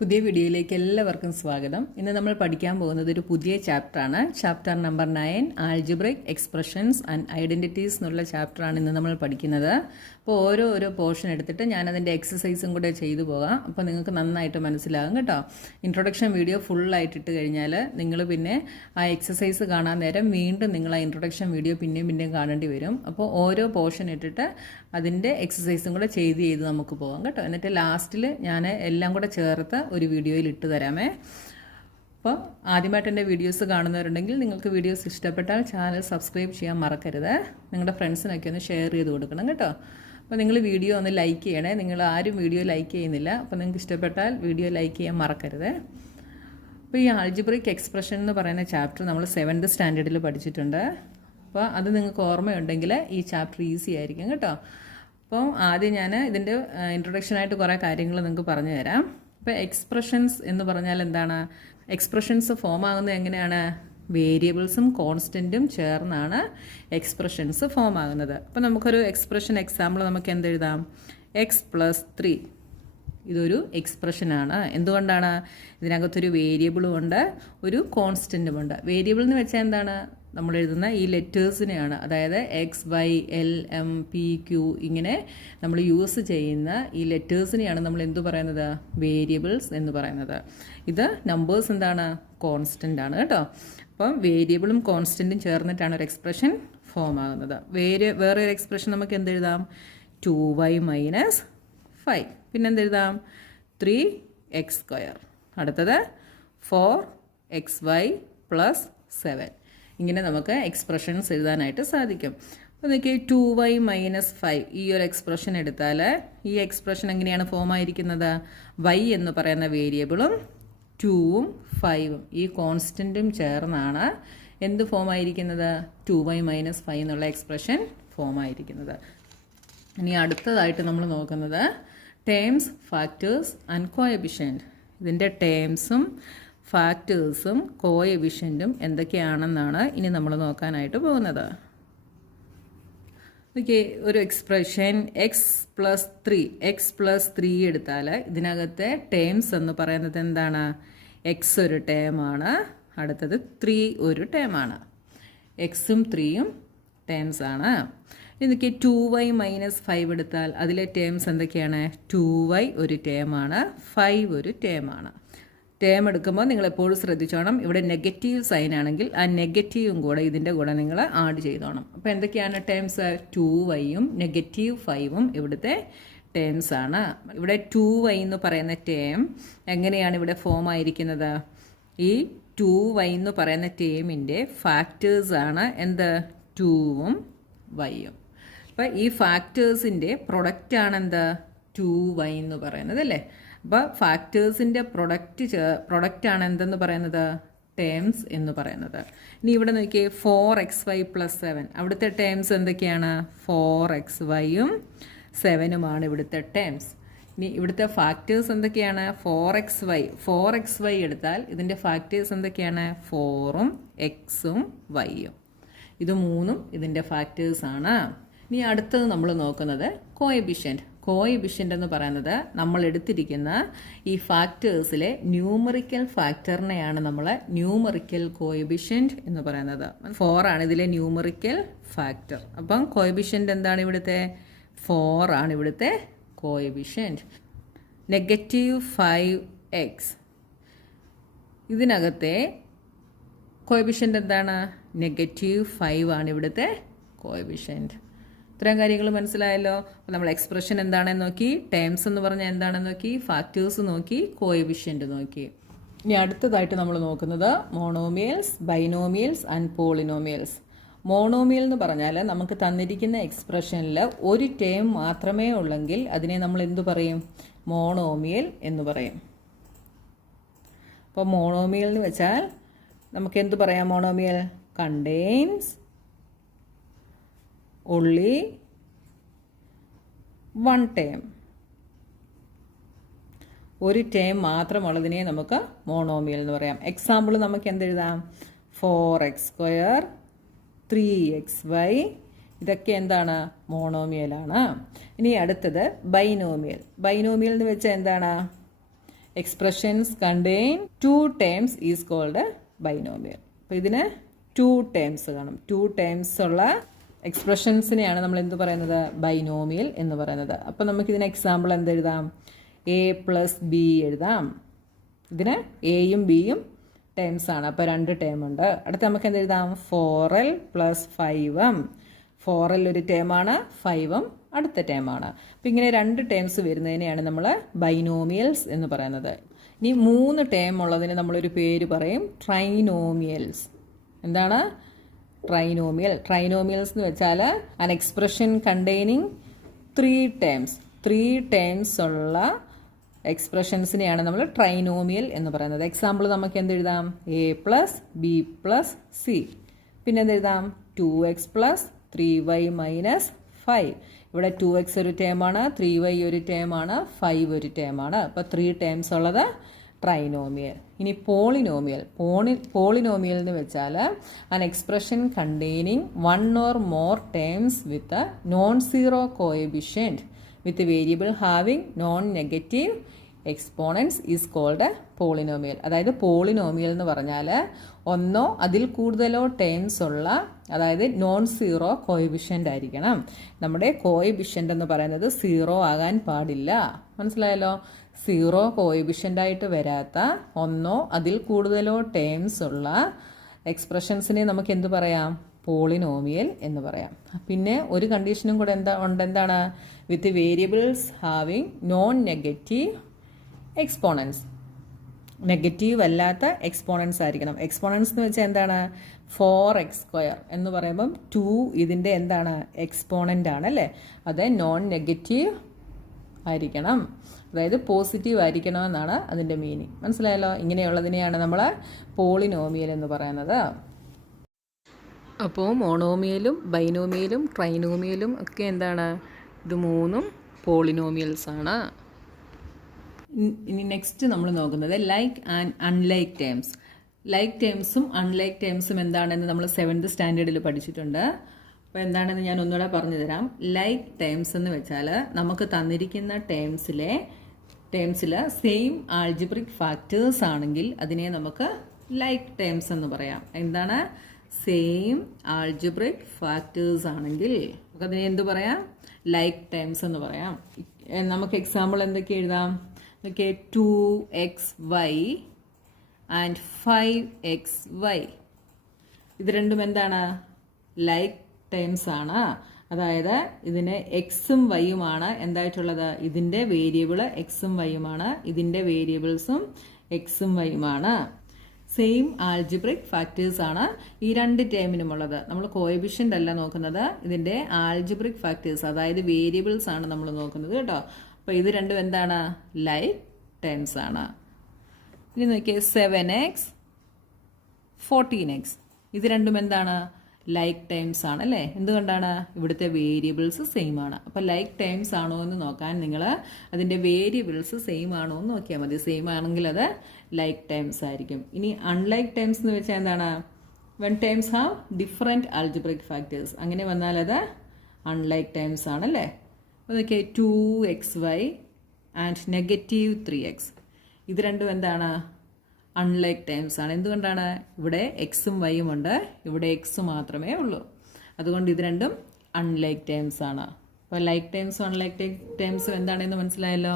പുതിയ വീഡിയോയിലേക്ക് എല്ലാവർക്കും സ്വാഗതം. ഇന്ന് നമ്മൾ പഠിക്കാൻ പോകുന്നത് ഒരു പുതിയ ചാപ്റ്ററാണ്. Chapter number 9 algebraic expressions and identities എന്നുള്ള ചാപ്റ്ററാണ് ഇന്ന് നമ്മൾ പഠിക്കുന്നത്. അപ്പോൾ ഓരോ പോർഷൻ എടുത്തിട്ട് ഞാനതിൻ്റെ എക്സസൈസും കൂടെ ചെയ്തു പോകാം. അപ്പോൾ നിങ്ങൾക്ക് നന്നായിട്ട് മനസ്സിലാകും കേട്ടോ. ഇൻട്രൊഡക്ഷൻ വീഡിയോ ഫുള്ളായിട്ട് ഇട്ട് കഴിഞ്ഞാൽ നിങ്ങൾ പിന്നെ ആ എക്സസൈസ് കാണാൻ നേരം വീണ്ടും നിങ്ങൾ ആ ഇൻട്രൊഡക്ഷൻ വീഡിയോ പിന്നെയും കാണേണ്ടി വരും. അപ്പോൾ ഓരോ പോർഷൻ ഇട്ടിട്ട് അതിൻ്റെ എക്സസൈസും കൂടെ ചെയ്ത് നമുക്ക് പോകാം കേട്ടോ. എന്നിട്ട് ലാസ്റ്റിൽ ഞാൻ എല്ലാം കൂടെ ചേർത്ത് ഒരു വീഡിയോയിൽ ഇട്ട് തരാമേ. അപ്പോൾ ആദ്യമായിട്ട് എൻ്റെ വീഡിയോസ് കാണുന്നവരുണ്ടെങ്കിൽ നിങ്ങൾക്ക് വീഡിയോസ് ഇഷ്ടപ്പെട്ടാൽ ചാനൽ സബ്സ്ക്രൈബ് ചെയ്യാൻ മറക്കരുത്. നിങ്ങളുടെ ഫ്രണ്ട്സിനൊക്കെ ഒന്ന് ഷെയർ ചെയ്ത് കൊടുക്കണം കേട്ടോ. അപ്പോൾ നിങ്ങൾ വീഡിയോ ഒന്ന് ലൈക്ക് ചെയ്യണേ. നിങ്ങൾ ആരും വീഡിയോ ലൈക്ക് ചെയ്യുന്നില്ല. അപ്പോൾ നിങ്ങൾക്ക് ഇഷ്ടപ്പെട്ടാൽ വീഡിയോ ലൈക്ക് ചെയ്യാൻ മറക്കരുത്. അപ്പോൾ ഈ ആൽജിബ്രിക് എക്സ്പ്രഷൻ എന്ന് പറയുന്ന ചാപ്റ്റർ നമ്മൾ 7th സ്റ്റാൻഡേർഡിൽ പഠിച്ചിട്ടുണ്ട്. അപ്പോൾ അത് നിങ്ങൾക്ക് ഓർമ്മയുണ്ടെങ്കിൽ ഈ ചാപ്റ്റർ ഈസി ആയിരിക്കും കേട്ടോ. അപ്പോൾ ആദ്യം ഞാൻ ഇതിൻ്റെ ഇൻട്രൊഡക്ഷനായിട്ട് കുറേ കാര്യങ്ങൾ നിങ്ങൾക്ക് പറഞ്ഞു തരാം. ഇപ്പോൾ എക്സ്പ്രഷൻസ് എന്ന് പറഞ്ഞാൽ എന്താണ്? എക്സ്പ്രഷൻസ് ഫോം ആകുന്നത് എങ്ങനെയാണ്? വേരിയബിൾസും കോൺസ്റ്റൻറ്റും ചേർന്നാണ് എക്സ്പ്രഷൻസ് ഫോം ആകുന്നത്. അപ്പോൾ നമുക്കൊരു എക്സ്പ്രഷൻ എക്സാമ്പിൾ നമുക്ക് എന്തെഴുതാം? x+3 ഇതൊരു എക്സ്പ്രഷനാണ്. എന്തുകൊണ്ടാണ്? ഇതിനകത്തൊരു വേരിയബിളും ഉണ്ട്, ഒരു കോൺസ്റ്റൻറ്റും ഉണ്ട്. വേരിയബിൾ എന്ന് വെച്ചാൽ എന്താണ്? നമ്മൾ എഴുതുന്ന ഈ ലെറ്റേഴ്സിനെയാണ്. അതായത് X, Y, L, M, P, Q ഇങ്ങനെ നമ്മൾ യൂസ് ചെയ്യുന്ന ഈ ലെറ്റേഴ്സിനെയാണ് നമ്മൾ എന്തു പറയുന്നത്? വേരിയബിൾസ് എന്ന് പറയുന്നത്. ഇത് നമ്പേഴ്സ് എന്താണ്? കോൺസ്റ്റൻ്റ് ആണ് കേട്ടോ. അപ്പം വേരിയബിളും കോൺസ്റ്റൻറ്റും ചേർന്നിട്ടാണ് ഒരു എക്സ്പ്രഷൻ ഫോം ആകുന്നത്. വേറെ ഒരു എക്സ്പ്രഷൻ നമുക്ക് എന്തെഴുതാം? 2y - 5. പിന്നെന്തെഴുതാം? 3x². അടുത്തത് 4xy + 7. ഇങ്ങനെ നമുക്ക് എക്സ്പ്രഷൻസ് എഴുതാനായിട്ട് സാധിക്കും. അപ്പോൾ നോക്കിയാൽ 2y - 5 ഈ ഒരു എക്സ്പ്രഷൻ എടുത്താൽ ഈ എക്സ്പ്രഷൻ എങ്ങനെയാണ് ഫോം ആയിരിക്കുന്നത്? y എന്ന് പറയുന്ന വേരിയബിളും 2ഉം 5ഉം ഈ കോൺസ്റ്റൻറ്റും ചേർന്നാണ് എന്ത് ഫോം ആയിരിക്കുന്നത്? 2y - 5 എന്നുള്ള എക്സ്പ്രഷൻ ഫോം ആയിരിക്കുന്നത്. ഇനി അടുത്തതായിട്ട് നമ്മൾ നോക്കുന്നത് ടേംസ്, ഫാക്ടേഴ്സ് ആൻഡ് കോഎഫിഷ്യൻറ്റ്. ഇതിൻ്റെ ടേംസും ഫാക്ടേഴ്സും കോഎഫിഷ്യൻറ്റും എന്തൊക്കെയാണെന്നാണ് ഇനി നമ്മൾ നോക്കാനായിട്ട് പോകുന്നത്. ഓക്കെ, ഒരു എക്സ്പ്രഷൻ x+3 എടുത്താൽ ഇതിനകത്തെ ടേംസ് എന്ന് പറയുന്നത് എന്താണ്? എക്സ് ഒരു ടേമാണ്, അടുത്തത് 3 ഒരു ടേമാണ്. എക്സും 3യും ടേംസ് ആണ്. ഇതൊക്കെ 2y - 5 എടുത്താൽ അതിലെ ടേംസ് എന്തൊക്കെയാണ്? 2y ഒരു ടേമാണ്, 5 ഒരു ടേമാണ്. ടേം എടുക്കുമ്പോൾ നിങ്ങൾ എപ്പോഴും ശ്രദ്ധിച്ചോണം, ഇവിടെ നെഗറ്റീവ് സൈൻ ആണെങ്കിൽ ആ നെഗറ്റീവും കൂടെ ഇതിൻ്റെ കൂടെ നിങ്ങൾ ആഡ് ചെയ്തോണം. അപ്പോൾ എന്തൊക്കെയാണ് ടേംസ്? 2yയും -5ഉം ഇവിടുത്തെ ടേംസ് ആണ്. ഇവിടെ 2y എന്ന് പറയുന്ന ടേം എങ്ങനെയാണ് ഇവിടെ ഫോം ആയിരിക്കുന്നത്? ഈ 2y എന്ന് പറയുന്ന ടേമിൻ്റെ ഫാക്ടേഴ്സാണ് എന്ത്? 2ഉം yയും. അപ്പോൾ ഈ ഫാക്ടേഴ്സിൻ്റെ പ്രൊഡക്റ്റാണ് എന്ത്? 2y എന്ന് പറയുന്നത് അല്ലേ? അപ്പോൾ ഫാക്ടേഴ്സിൻ്റെ പ്രൊഡക്റ്റാണ് എന്തെന്ന് പറയുന്നത്? ടേംസ് എന്ന് പറയുന്നത്. ഇനി ഇവിടെ നോക്കിയേ 4xy + 7. അവിടുത്തെ ടേംസ് എന്തൊക്കെയാണ്? 4xyയും 7ഉമാണ് ഇവിടുത്തെ ടേംസ്. ഇനി ഇവിടുത്തെ ഫാക്ടേഴ്സ് എന്തൊക്കെയാണ്? 4xy എടുത്താൽ ഇതിൻ്റെ ഫാക്ടേഴ്സ് എന്തൊക്കെയാണ്? 4ഉം xഉം yയും. ഇത് മൂന്നും ഇതിൻ്റെ ഫാക്ടേഴ്സാണ്. ഇനി അടുത്തത് നമ്മൾ നോക്കുന്നത് കോഎഫിഷ്യൻറ്റ്. കോഎഫിഷ്യൻ്റ് എന്ന് പറയുന്നത് നമ്മൾ എടുത്തിരിക്കുന്ന ഈ ഫാക്ടേഴ്സിലെ ന്യൂമറിക്കൽ ഫാക്ടറിനെയാണ് നമ്മൾ ന്യൂമറിക്കൽ കോഎഫിഷ്യൻറ്റ് എന്ന് പറയുന്നത്. 4 ആണ് ഇതിലെ ന്യൂമറിക്കൽ ഫാക്ടർ. അപ്പം കോഎഫിഷ്യൻ്റ് എന്താണ് ഇവിടുത്തെ? 4 ആണ് ഇവിടുത്തെ കോഎഫിഷ്യൻറ്റ്. -5x ഇതിനകത്തെ കോഎഫിഷ്യൻ്റ് എന്താണ്? -5 ആണ് ഇവിടുത്തെ കോഎഫിഷ്യൻറ്റ്. ഇത്രയും കാര്യങ്ങൾ മനസ്സിലായല്ലോ. അപ്പോൾ നമ്മൾ എക്സ്പ്രഷൻ എന്താണെന്ന് നോക്കി, ടേംസ് എന്ന് പറഞ്ഞാൽ എന്താണെന്ന് നോക്കി, ഫാക്ടേഴ്സ് നോക്കി, കോഎഫിഷ്യൻറ്റ് നോക്കി. ഇനി അടുത്തതായിട്ട് നമ്മൾ നോക്കുന്നത് മോണോമിയൽസ്, ബൈനോമിയൽസ് ആൻഡ് പോളിനോമിയൽസ്. മോണോമിയൽ എന്ന് പറഞ്ഞാൽ നമുക്ക് തന്നിരിക്കുന്ന എക്സ്പ്രഷനിൽ ഒരു ടേം മാത്രമേ ഉള്ളെങ്കിൽ അതിനെ നമ്മൾ എന്തു പറയും? മോണോമിയൽ എന്ന് പറയും. അപ്പോൾ മോണോമിയൽ എന്ന് വെച്ചാൽ നമുക്ക് എന്തു പറയാം? Monomial contains only one term. ഒരു ടേം മാത്രമുള്ളതിനെ നമുക്ക് മോണോമിയൽ എന്ന് പറയാം. എക്സാമ്പിൾ നമുക്ക് എന്തെഴുതാം? 4x², 3xy ഇതൊക്കെ എന്താണ്? മോണോമിയലാണ്. ഇനി അടുത്തത് ബൈനോമിയൽ. ബൈനോമിയൽ എന്ന് വെച്ചാൽ എന്താണ്? Expressions contain 2 terms is called binomial. അപ്പോൾ ഇതിന് 2 ടേംസ് കാണും. 2 ടേംസ് ഉള്ള എക്സ്പ്രഷൻസിനെയാണ് നമ്മൾ എന്ത് പറയുന്നത്? ബൈനോമിയൽ എന്ന് പറയുന്നത്. അപ്പോൾ നമുക്കിതിന് എക്സാമ്പിൾ എന്തെഴുതാം? എ പ്ലസ് ബി എഴുതാം. ഇതിന് എയും ബിയും ടേംസ് ആണ്. അപ്പോൾ 2 ടേം ഉണ്ട്. അടുത്ത് നമുക്ക് എന്തെഴുതാം? 4l plus 5m. 4l ഒരു ടേമാണ്, 5m അടുത്ത ടേമാണ്. അപ്പം ഇങ്ങനെ 2 ടേംസ് വരുന്നതിനെയാണ് നമ്മൾ ബൈനോമിയൽസ് എന്ന് പറയുന്നത്. ഇനി 3 ടേം ഉള്ളതിന് നമ്മളൊരു പേര് പറയും ട്രൈനോമിയൽസ്. എന്താണ് ട്രൈനോമിയൽ? ട്രൈനോമിയൽസ് എന്ന് വെച്ചാൽ an expression containing 3 terms. 3 terms ഉള്ള എക്സ്പ്രഷൻസിനെയാണ് നമ്മൾ ട്രൈനോമിയൽ എന്ന് പറയുന്നത്. എക്സാമ്പിൾ നമുക്ക് എന്തെഴുതാം? A plus B plus C. പിന്നെ എന്തെഴുതാം? 2x plus 3y minus 5. ഇവിടെ 2x ഒരു ടേമാണ്, 3y ഒരു ടേമാണ്, 5 ഒരു ടേമാണ്. അപ്പോൾ 3 ടേംസ് ഉള്ളത് ട്രൈനോമിയൽ. ഇനി പോളിനോമിയൽ. പോളിനോമിയൽ എന്ന് വെച്ചാൽ an expression containing 1 or more terms with non zero coefficient with variable having non negative exponents is called polynomial. അതായത് പോളിനോമിയൽ എന്ന് പറഞ്ഞാൽ ഒന്നോ അതിൽ കൂടുതലോ ടേംസ് ഉള്ള, അതായത് നോൺ സീറോ കോഎഫിഷ്യൻ്റ് ആയിരിക്കണം. നമ്മുടെ കോഎഫിഷ്യൻ്റ് എന്ന് പറയുന്നത് 0 ആകാൻ പാടില്ല. മനസ്സിലായല്ലോ? 0 കോഎഫിഷ്യൻ്റ് ആയിട്ട് വരാത്ത ഒന്നോ അതിൽ കൂടുതലോ ടേംസ് ഉള്ള എക്സ്പ്രഷൻസിനെ നമുക്ക് എന്ത് പറയാം? പോളിനോമിയൽ എന്ന് പറയാം. പിന്നെ ഒരു കണ്ടീഷനും കൂടെ എന്താണ്? With variables having non negative exponents. Negative അല്ലാത്ത എക്സ്പോണൻസ് ആയിരിക്കണം. എക്സ്പോണൻസ് എന്ന് വെച്ചാൽ എന്താണ്? 4x² എന്ന് പറയുമ്പം 2 ഇതിൻ്റെ എന്താണ്? എക്സ്പോണൻ്റ് ആണ് അല്ലേ? അത് നോൺ നെഗറ്റീവ് ആയിരിക്കണം, അതായത് പോസിറ്റീവ് ആയിരിക്കണം എന്നാണ് അതിൻ്റെ മീനിങ്. മനസ്സിലായല്ലോ? ഇങ്ങനെയുള്ളതിനെയാണ് നമ്മൾ പോളിനോമിയൽ എന്ന് പറയുന്നത്. അപ്പോൾ മോണോമിയലും ബൈനോമിയലും ട്രൈനോമിയലും ഒക്കെ എന്താണ്? ഇത് 3 പോളിനോമിയൽസ് ആണ്. ഇനി നെക്സ്റ്റ് നമ്മൾ നോക്കുന്നത് like and unlike terms. Like ടേംസും അൺലൈക്ക് ടേംസും എന്താണെന്ന് നമ്മൾ 7th സ്റ്റാൻഡേർഡിൽ പഠിച്ചിട്ടുണ്ട്. അപ്പോൾ എന്താണെന്ന് ഞാൻ ഒന്നുകൂടെ പറഞ്ഞു തരാം. ലൈക്ക് ടേംസ് എന്ന് വെച്ചാൽ നമുക്ക് തന്നിരിക്കുന്ന ടേംസിൽ സെയിം ആൾജിബ്രിക് ഫാക്ടേഴ്സ് ആണെങ്കിൽ അതിനെ നമുക്ക് ലൈക്ക് ടേംസ് എന്ന് പറയാം. എന്താണ്? സെയിം ആൾജിബ്രിക് ഫാക്ടേഴ്സ് ആണെങ്കിൽ അതിനെ എന്ത് പറയാം? ലൈക്ക് ടേംസ് എന്ന് പറയാം. നമുക്ക് എക്സാമ്പിൾ എന്തൊക്കെ എഴുതാം? 2xy and 5xy. ഇത് രണ്ടും എന്താണ്? ലൈക്ക് ടേംസ് ആണ്. അതായത് ഇതിന് എക്സും വൈയുമാണ് എന്തായിട്ടുള്ളത്? ഇതിൻ്റെ വേരിയബിൾ എക്സും വൈയുമാണ്, ഇതിൻ്റെ വേരിയബിൾസും എക്സും വൈയുമാണ്. സെയിം ആൾജിബ്രിക് ഫാക്ടേഴ്സ് ആണ് ഈ 2 ടേമിനുമുള്ളത്. നമ്മൾ കോഎഫിഷ്യൻ്റ് അല്ല നോക്കുന്നത്, ഇതിൻ്റെ ആൾജിബ്രിക് ഫാക്ടേഴ്സ്, അതായത് വേരിയബിൾസ് ആണ് നമ്മൾ നോക്കുന്നത് കേട്ടോ. അപ്പോൾ ഇത് രണ്ടും എന്താണ്? ലൈക്ക് ടേംസ് ആണ്. ഇനി നോക്കിയേ 7x 14x. ഇത് രണ്ടും എന്താണ്? ലൈക്ക് ടേംസ് ആണ് അല്ലേ? എന്തുകൊണ്ടാണ്? ഇവിടുത്തെ വേരിയബിൾസ് സെയിം ആണ്. അപ്പോൾ ലൈക്ക് ടേംസ് ആണോ എന്ന് നോക്കാൻ നിങ്ങൾ അതിൻ്റെ വേരിയബിൾസ് സെയിം ആണോ എന്ന് നോക്കിയാൽ മതി. സെയിം ആണെങ്കിൽ അത് ലൈക്ക് ടേംസ് ആയിരിക്കും. ഇനി അൺലൈക്ക് ടേംസ് എന്ന് വെച്ചാൽ എന്താണ്? When terms have different algebraic factors. അങ്ങനെ വന്നാൽ അത് അൺലൈക്ക് ടേംസ് ആണല്ലേ? അതൊക്കെ 2xy ആൻഡ് -3x. ഇത് രണ്ടും എന്താണ്? അൺലൈക്ക് ടേംസ് ആണ്. എന്തുകൊണ്ടാണ്? ഇവിടെ എക്സും വൈയും ഉണ്ട്, ഇവിടെ എക്സ് മാത്രമേ ഉള്ളൂ. അതുകൊണ്ട് ഇത് രണ്ടും അൺലൈക്ക് ടേംസ് ആണ്. അപ്പോൾ ലൈക്ക് ടേംസും അൺലൈക്ക് ടേംസും എന്താണെന്ന് മനസ്സിലായല്ലോ.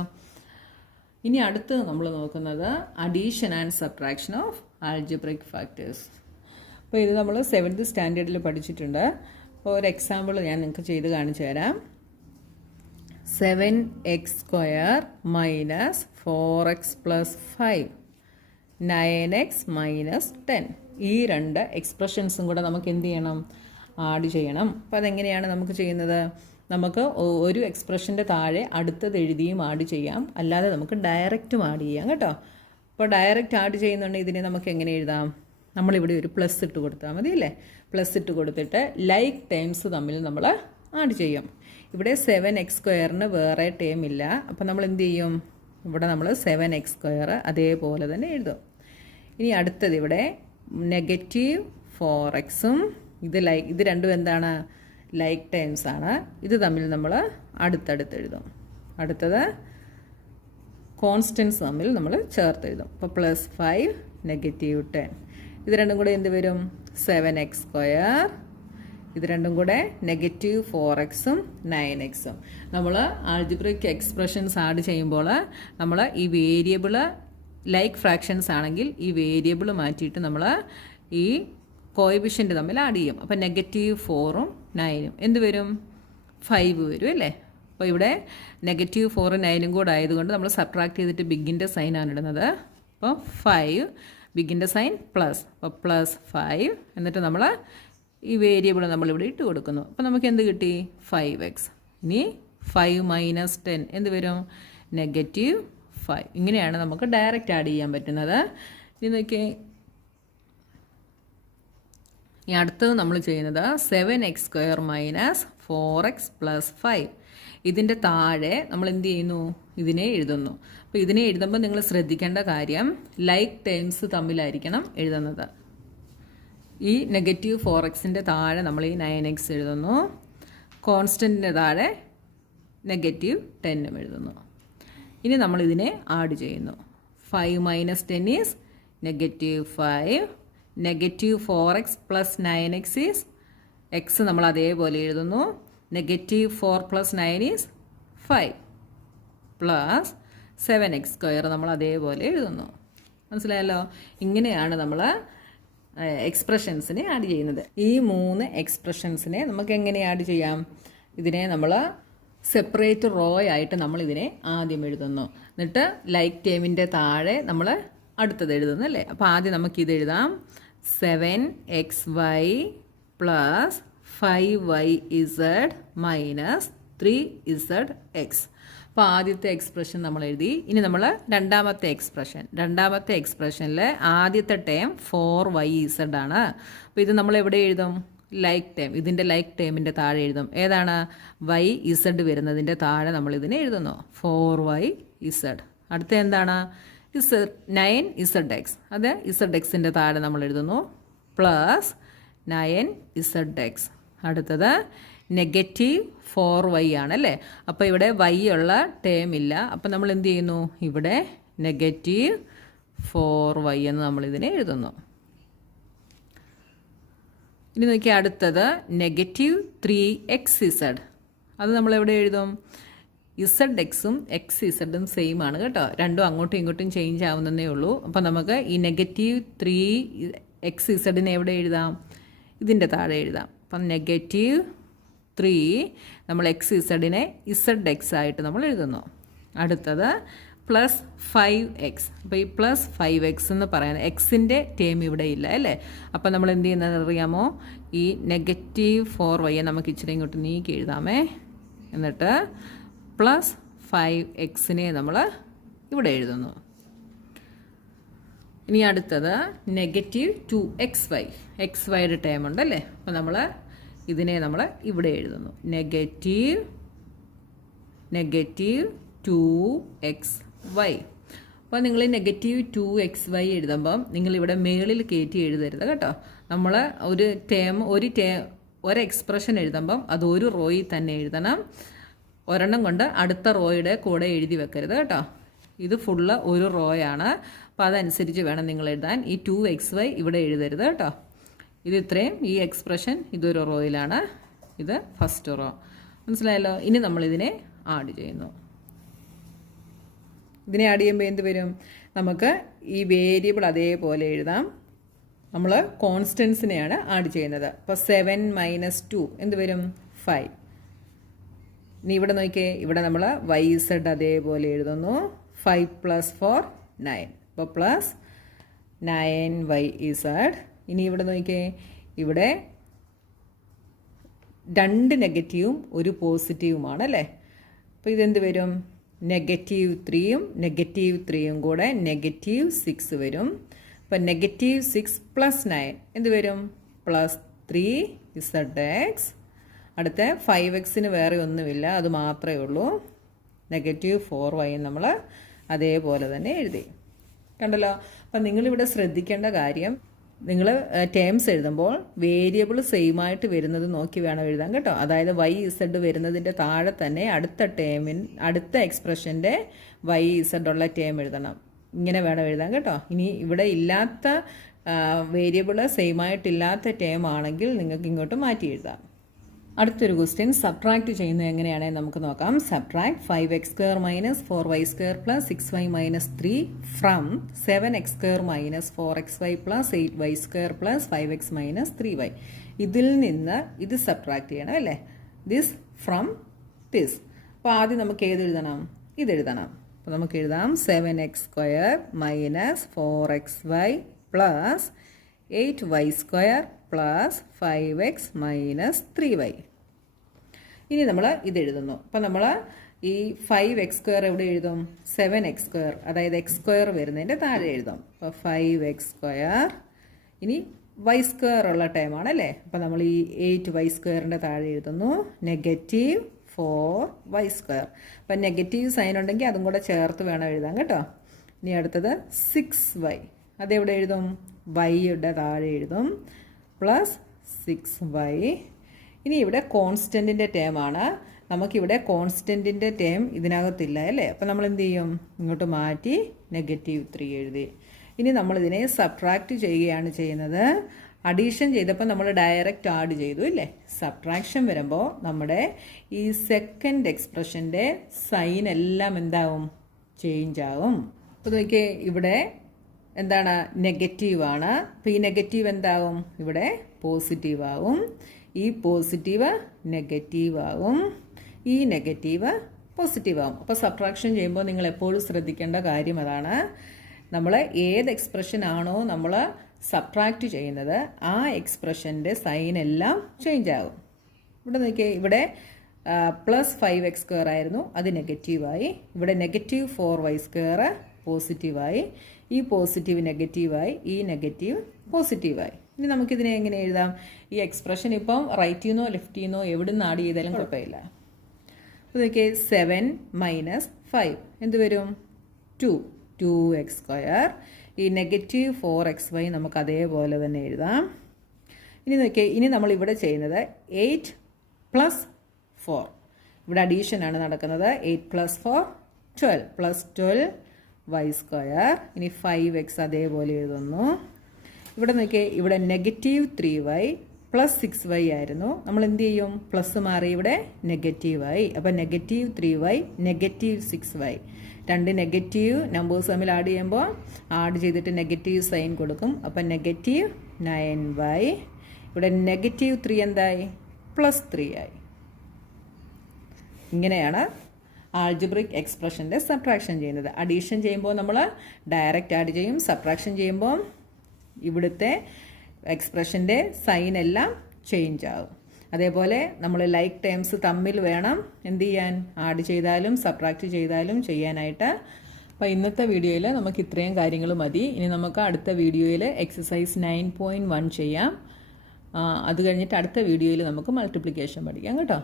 ഇനി അടുത്ത് നമ്മൾ നോക്കുന്നത് addition and subtraction of algebraic factors. അപ്പോൾ ഇത് നമ്മൾ 7th സ്റ്റാൻഡേർഡിൽ പഠിച്ചിട്ടുണ്ട്. അപ്പോൾ ഒരു എക്സാമ്പിൾ ഞാൻ നിങ്ങൾക്ക് ചെയ്ത് കാണിച്ചു തരാം. 7x² minus 4x plus 5 9x minus 10. ഈ 2 എക്സ്പ്രഷൻസും കൂടെ നമുക്ക് എന്ത് ചെയ്യണം? ആഡ് ചെയ്യണം. അപ്പോൾ അതെങ്ങനെയാണ് നമുക്ക് ചെയ്യുന്നത്? നമുക്ക് ഒരു എക്സ്പ്രഷൻ്റെ താഴെ അടുത്തത് എഴുതിയും ആഡ് ചെയ്യാം, അല്ലാതെ നമുക്ക് ഡയറക്റ്റും ആഡ് ചെയ്യാം കേട്ടോ. അപ്പോൾ ഡയറക്റ്റ് ആഡ് ചെയ്യുന്നുണ്ടെങ്കിൽ ഇതിനെ നമുക്ക് എങ്ങനെ എഴുതാം? നമ്മളിവിടെ ഒരു പ്ലസ് ഇട്ട് കൊടുത്താൽ മതി അല്ലേ? പ്ലസ് ഇട്ട് കൊടുത്തിട്ട് ലൈക്ക് ടേംസ് തമ്മിൽ നമ്മൾ ആഡ് ചെയ്യും. ഇവിടെ 7x² വേറെ ടേം ഇല്ല. അപ്പോൾ നമ്മൾ എന്ത് ചെയ്യും? ഇവിടെ നമ്മൾ 7x² അതേപോലെ തന്നെ എഴുതും. ഇനി അടുത്തത് ഇവിടെ -4xഉം ഇത് രണ്ടും എന്താണ്? ലൈക്ക് ടേംസ് ആണ്. ഇത് തമ്മിൽ നമ്മൾ അടുത്തടുത്ത് എഴുതും. അടുത്തത് കോൺസ്റ്റൻസ് തമ്മിൽ നമ്മൾ ചേർത്ത് എഴുതും. അപ്പോൾ +5 -10. ഇത് രണ്ടും കൂടെ എന്ത് വരും? 7x². ഇത് രണ്ടും കൂടെ -4x-ഉം 9x-ഉം. നമ്മൾ ആൾജിബ്രിക് എക്സ്പ്രഷൻസ് ആഡ് ചെയ്യുമ്പോൾ നമ്മൾ ഈ വേരിയബിൾ ലൈക്ക് ഫ്രാക്ഷൻസ് ആണെങ്കിൽ ഈ വേരിയബിൾ മാറ്റിയിട്ട് നമ്മൾ ഈ കോഎഫിഷ്യൻ്റ് തമ്മിൽ ആഡ് ചെയ്യും. അപ്പോൾ -4-ഉം 9-ഉം എന്ത് വരും? 5 വരും അല്ലേ? അപ്പോൾ ഇവിടെ -4-ഉം 9-ഉം കൂടെ ആയതുകൊണ്ട് നമ്മൾ സബ്ട്രാക്ട് ചെയ്തിട്ട് ബിഗിൻ്റെ സൈനാണ് ഇടുന്നത്. അപ്പോൾ 5 ബിഗിൻ്റെ സൈൻ പ്ലസ്, അപ്പോൾ +5 എന്നിട്ട് നമ്മൾ ഈ വേരിയബിൾ നമ്മളിവിടെ ഇട്ട് കൊടുക്കുന്നു. അപ്പോൾ നമുക്ക് എന്ത് കിട്ടി? 5x. ഇനി 5 - 10 എന്ത് വരും? -5. ഇങ്ങനെയാണ് നമുക്ക് ഡയറക്റ്റ് ആഡ് ചെയ്യാൻ പറ്റുന്നത്. ഇനി നോക്കിയേ, ഇനി അടുത്തത് നമ്മൾ ചെയ്യുന്നത് 7x² - 4x + 5. ഇതിൻ്റെ താഴെ നമ്മൾ എന്ത് ചെയ്യുന്നു? ഇതിനെ എഴുതുന്നു. അപ്പോൾ ഇതിനെ എഴുതുമ്പോൾ നിങ്ങൾ ശ്രദ്ധിക്കേണ്ട കാര്യം ലൈക്ക് ടേംസ് തമ്മിലായിരിക്കണം എഴുതുന്നത്. ഈ -4x-ൻ്റെ താഴെ നമ്മൾ ഈ 9x എഴുതുന്നു. കോൺസ്റ്റൻറ്റിൻ്റെ താഴെ -10-ഉം എഴുതുന്നു. ഇനി നമ്മൾ ഇതിനെ ആഡ് ചെയ്യുന്നു. 5 - 10 is -5. -4x + 9x is x നമ്മൾ അതേപോലെ എഴുതുന്നു. -4 + 9 ഈസ് 5 പ്ലസ് 7x² നമ്മൾ അതേപോലെ എഴുതുന്നു. മനസ്സിലായല്ലോ? ഇങ്ങനെയാണ് നമ്മൾ എക്സ്പ്രഷൻസിനെ ആഡ് ചെയ്യുന്നത്. ഈ 3 എക്സ്പ്രഷൻസിനെ നമുക്ക് എങ്ങനെ ആഡ് ചെയ്യാം? ഇതിനെ നമ്മൾ സെപ്പറേറ്റ് റോ ആയിട്ട് നമ്മൾ ഇതിനെ ആദ്യം എഴുതുന്നു. എന്നിട്ട് ലൈക്ക് ടേമിൻ്റെ താഴെ നമ്മൾ അടുത്തത് എഴുതുന്നു അല്ലേ? അപ്പോൾ ആദ്യം നമുക്കിത് എഴുതാം. 7xy + 5yz - 3zx. അപ്പോൾ ആദ്യത്തെ എക്സ്പ്രഷൻ നമ്മൾ എഴുതി. ഇനി നമ്മൾ രണ്ടാമത്തെ എക്സ്പ്രഷനിൽ ആദ്യത്തെ ടേം 4yz ആണ്. അപ്പോൾ ഇത് നമ്മൾ എവിടെ എഴുതും? ലൈക്ക് ടേം, ഇതിൻ്റെ ലൈക്ക് ടേമിൻ്റെ താഴെ എഴുതും. ഏതാണ്? yz വരുന്നതിൻ്റെ താഴെ നമ്മൾ ഇതിനെ എഴുതുന്നു. 4yz. അടുത്ത എന്താണ്? 9zx. അത് zx-ൻ്റെ താഴെ നമ്മൾ എഴുതുന്നു പ്ലസ് 9zx. അടുത്തത് -4y ആണല്ലേ? അപ്പോൾ ഇവിടെ y ഉള്ള ടേം ഇല്ല. അപ്പോൾ നമ്മൾ എന്ത് ചെയ്യുന്നു? ഇവിടെ -4y എന്ന് നമ്മളിതിനെ എഴുതുന്നു. ഇനി നോക്കി അടുത്തത് -3xz. അത് നമ്മളെവിടെ എഴുതും? zx-ഉം xz-ഉം സെയിം ആണ് കേട്ടോ. രണ്ടും അങ്ങോട്ടും ഇങ്ങോട്ടും ചേഞ്ച് ആവുന്നതേ ഉള്ളൂ. അപ്പോൾ നമുക്ക് ഈ -3xz-നെ എവിടെ എഴുതാം? ഇതിൻ്റെ താഴെ എഴുതാം. അപ്പം -3 നമ്മൾ xz-നെ zx ആയിട്ട് നമ്മൾ എഴുതുന്നു. അടുത്തത് +5x. അപ്പോൾ ഈ +5x എന്ന് പറയാൻ എക്സിൻ്റെ ടേം ഇവിടെ ഇല്ല അല്ലേ? അപ്പം നമ്മൾ എന്ത് ചെയ്യുന്നത് അറിയാമോ? ഈ -4y നമുക്ക് ഇച്ചിരി ഇങ്ങോട്ട് നീക്കി എഴുതാമേ. എന്നിട്ട് +5x-നെ നമ്മൾ ഇവിടെ എഴുതുന്നു. ഇനി അടുത്തത് -2xy. xyയുടെ ടേം ഉണ്ടല്ലേ? അപ്പോൾ നമ്മൾ ഇതിനെ നമ്മൾ ഇവിടെ എഴുതുന്നു. -2xy. അപ്പോൾ നിങ്ങൾ -2xy എഴുതുമ്പം നിങ്ങളിവിടെ മേളിൽ കയറ്റി എഴുതരുത് കേട്ടോ. നമ്മൾ ഒരു എക്സ്പ്രഷൻ എഴുതുമ്പം അത് ഒരു റോയിൽ തന്നെ എഴുതണം. ഒരെണ്ണം കൊണ്ട് അടുത്ത റോയുടെ കൂടെ എഴുതി വെക്കരുത് കേട്ടോ. ഇത് ഫുള്ള് ഒരു റോയാണ്. അപ്പോൾ അതനുസരിച്ച് വേണം നിങ്ങൾ എഴുതാൻ. ഈ 2xy ഇവിടെ എഴുതരുത് കേട്ടോ. ഇത് ഇത്രയും, ഈ എക്സ്പ്രഷൻ ഇതൊരു റോയിലാണ്, ഇത് ഫസ്റ്റ് റോ. മനസ്സിലായല്ലോ? ഇനി നമ്മളിതിനെ ആഡ് ചെയ്യുന്നു. ഇതിനെ ആഡ് ചെയ്യുമ്പോൾ എന്ത് വരും? നമുക്ക് ഈ വേരിയബിൾ അതേപോലെ എഴുതാം. നമ്മൾ കോൺസ്റ്റൻസിനെയാണ് ആഡ് ചെയ്യുന്നത്. അപ്പോൾ 7 - 2 എന്ത് വരും? 5. ഇനി ഇവിടെ നോക്കിയേ, ഇവിടെ നമ്മൾ yz അതേപോലെ എഴുതുന്നു. 5 + 4 9. അപ്പോൾ +9yz. ഇനി ഇവിടെ നോക്കിയേ, ഇവിടെ 2 നെഗറ്റീവും ഒരു പോസിറ്റീവുമാണ് അല്ലേ? അപ്പോൾ ഇതെന്ത് വരും? -3-ഉം -3-ഉം കൂടെ -6 വരും. അപ്പോൾ -6 + 9 എന്ത് വരും? +3zx. അടുത്ത 5x-ന് വേറെ ഒന്നുമില്ല, അത് മാത്രമേ ഉള്ളൂ. -4y നമ്മൾ അതേപോലെ തന്നെ എഴുതി. കണ്ടല്ലോ? അപ്പം നിങ്ങളിവിടെ ശ്രദ്ധിക്കേണ്ട കാര്യം, നിങ്ങൾ ടേംസ് എഴുതുമ്പോൾ വേരിയബിൾ സെയിം ആയിട്ട് വരുന്നത് നോക്കി വേണം എഴുതാൻ കേട്ടോ. അതായത് വൈ ഇസഡ് വരുന്നതിൻ്റെ താഴെ തന്നെ അടുത്ത എക്സ്പ്രഷൻ്റെ വൈ ഇസഡ് ഉള്ള ടേം എഴുതണം. ഇങ്ങനെ വേണം എഴുതാൻ കേട്ടോ. ഇനി ഇവിടെ ഇല്ലാത്ത വേരിയബിൾ സെയിം ആയിട്ടില്ലാത്ത ടേം ആണെങ്കിൽ നിങ്ങൾക്ക് ഇങ്ങോട്ട് മാറ്റി എഴുതാം. അടുത്തൊരു ക്വസ്റ്റ്യൻ സബ്ട്രാക്ട് ചെയ്യുന്നത് എങ്ങനെയാണെന്ന് നമുക്ക് നോക്കാം. Subtract 5x² - 4y² + 6y - 3 from 7x² - 4xy + 8y² + 5x - 3y. ഇതിൽ നിന്ന് ഇത് സബ്ട്രാക്ട് ചെയ്യണം അല്ലേ. This from this. അപ്പോൾ ആദ്യം നമുക്ക് ഏത് എഴുതണം? ഇതെഴുതണം. അപ്പോൾ നമുക്ക് എഴുതാം 7x² - 4xy + 8y² + 5x - 3y. ഇനി നമ്മൾ ഇതെഴുതുന്നു. അപ്പോൾ നമ്മൾ ഈ 5x² എവിടെ എഴുതും? 7x², അതായത് x² വരുന്നതിൻ്റെ താഴെ എഴുതും. അപ്പോൾ 5x². ഇനി y² ഉള്ള ടൈമാണല്ലേ. അപ്പോൾ നമ്മൾ ഈ 8y² താഴെ എഴുതുന്നു -4y². അപ്പം നെഗറ്റീവ് സൈൻ ഉണ്ടെങ്കിൽ അതും കൂടെ ചേർത്ത് വേണം എഴുതാൻ കേട്ടോ. ഇനി അടുത്തത് 6y. അതെവിടെ എഴുതും? വൈയുടെ താഴെ എഴുതും +6y. ഇനി ഇവിടെ കോൺസ്റ്റൻറ്റിൻ്റെ ടേമാണ്. നമുക്കിവിടെ കോൺസ്റ്റൻറ്റിൻ്റെ ടേം ഇതിനകത്തില്ല അല്ലേ. അപ്പോൾ നമ്മൾ എന്ത് ചെയ്യും? ഇങ്ങോട്ട് മാറ്റി -3 എഴുതി. ഇനി നമ്മളിതിനെ സബ്ട്രാക്റ്റ് ചെയ്യുകയാണ് ചെയ്യുന്നത്. അഡീഷൻ ചെയ്തപ്പോൾ നമ്മൾ ഡയറക്റ്റ് ആഡ് ചെയ്തു ഇല്ലേ. സബ്ട്രാക്ഷൻ വരുമ്പോൾ നമ്മുടെ ഈ സെക്കൻഡ് എക്സ്പ്രഷൻ്റെ സൈൻ എല്ലാം എന്താവും? ചേഞ്ച് ആവും. അപ്പോൾ നോക്കിയേ, ഇവിടെ എന്താണ്? നെഗറ്റീവാണ്. അപ്പോൾ ഈ നെഗറ്റീവ് എന്താവും? ഇവിടെ പോസിറ്റീവ് ആവും. ഈ പോസിറ്റീവ് നെഗറ്റീവ് ആവും. ഈ നെഗറ്റീവ് പോസിറ്റീവ് ആവും. അപ്പോൾ സബ്ട്രാക്ഷൻ ചെയ്യുമ്പോൾ നിങ്ങൾ എപ്പോഴും ശ്രദ്ധിക്കേണ്ട കാര്യം അതാണ്. നമ്മൾ ഏത് എക്സ്പ്രഷൻ ആണോ നമ്മൾ സബ്ട്രാക്റ്റ് ചെയ്യുന്നത് ആ എക്സ്പ്രഷൻ്റെ സൈൻ എല്ലാം ചേഞ്ച് ആകും. ഇവിടെ നോക്കിയേ, ഇവിടെ +5x² ആയിരുന്നു, അത് നെഗറ്റീവായി. ഇവിടെ -4y² പോസിറ്റീവായി. ഈ പോസിറ്റീവ് നെഗറ്റീവായി, ഈ നെഗറ്റീവ് പോസിറ്റീവായി. ഇനി നമുക്കിതിനെ എങ്ങനെ എഴുതാം? ഈ എക്സ്പ്രഷൻ ഇപ്പം റൈറ്റിൽ നിന്നോ ലെഫ്റ്റിൽ നിന്നോ എവിടെ നിന്ന് ആഡ് ചെയ്താലും കുഴപ്പമില്ല. അപ്പോൾ നോക്കിയേ, 7 - 5 എന്ത് വരും? 2x². ഈ -4xy നമുക്ക് അതേപോലെ തന്നെ എഴുതാം. ഇനി നോക്കിയേ, ഇനി നമ്മൾ ഇവിടെ ചെയ്യുന്നത് 8 + 4. ഇവിടെ അഡീഷനാണ് നടക്കുന്നത്. 8 + 4 12 +12y². ഇനി 5x അതേപോലെ എഴുതുന്നു. ഇവിടെ നോക്കിയേ, ഇവിടെ -3y + 6y ആയിരുന്നു. നമ്മൾ എന്ത് ചെയ്യും? പ്ലസ് മാറി ഇവിടെ നെഗറ്റീവായി. അപ്പം -3y -6y. രണ്ട് നെഗറ്റീവ് നമ്പേഴ്സ് തമ്മിൽ ആഡ് ചെയ്യുമ്പോൾ ആഡ് ചെയ്തിട്ട് നെഗറ്റീവ് സൈൻ കൊടുക്കും. അപ്പം -9y. ഇവിടെ -3 എന്തായി? +3 ആയി. ഇങ്ങനെയാണ് ആൾജിബ്രിക് എക്സ്പ്രഷൻ്റെ സബ്ട്രാക്ഷൻ ചെയ്യുന്നത്. അഡീഷൻ ചെയ്യുമ്പോൾ നമ്മൾ ഡയറക്റ്റ് ആഡ് ചെയ്യും. സബ്ട്രാക്ഷൻ ചെയ്യുമ്പോൾ ഇവിടുത്തെ എക്സ്പ്രഷൻ്റെ സൈൻ എല്ലാം ചേഞ്ച് ആകും. അതേപോലെ നമ്മൾ ലൈക്ക് ടേംസ് തമ്മിൽ വേണം എന്ത് ചെയ്യാൻ? ആഡ് ചെയ്താലും സബ്ട്രാക്റ്റ് ചെയ്താലും ചെയ്യാനായിട്ട്. അപ്പോൾ ഇന്നത്തെ വീഡിയോയിൽ നമുക്ക് ഇത്രയും കാര്യങ്ങൾ മതി. ഇനി നമുക്ക് അടുത്ത വീഡിയോയിൽ എക്സസൈസ് 9.1 ചെയ്യാം. അത് കഴിഞ്ഞിട്ട് അടുത്ത വീഡിയോയിൽ നമുക്ക് മൾട്ടിപ്ലിക്കേഷൻ പഠിക്കാം കേട്ടോ.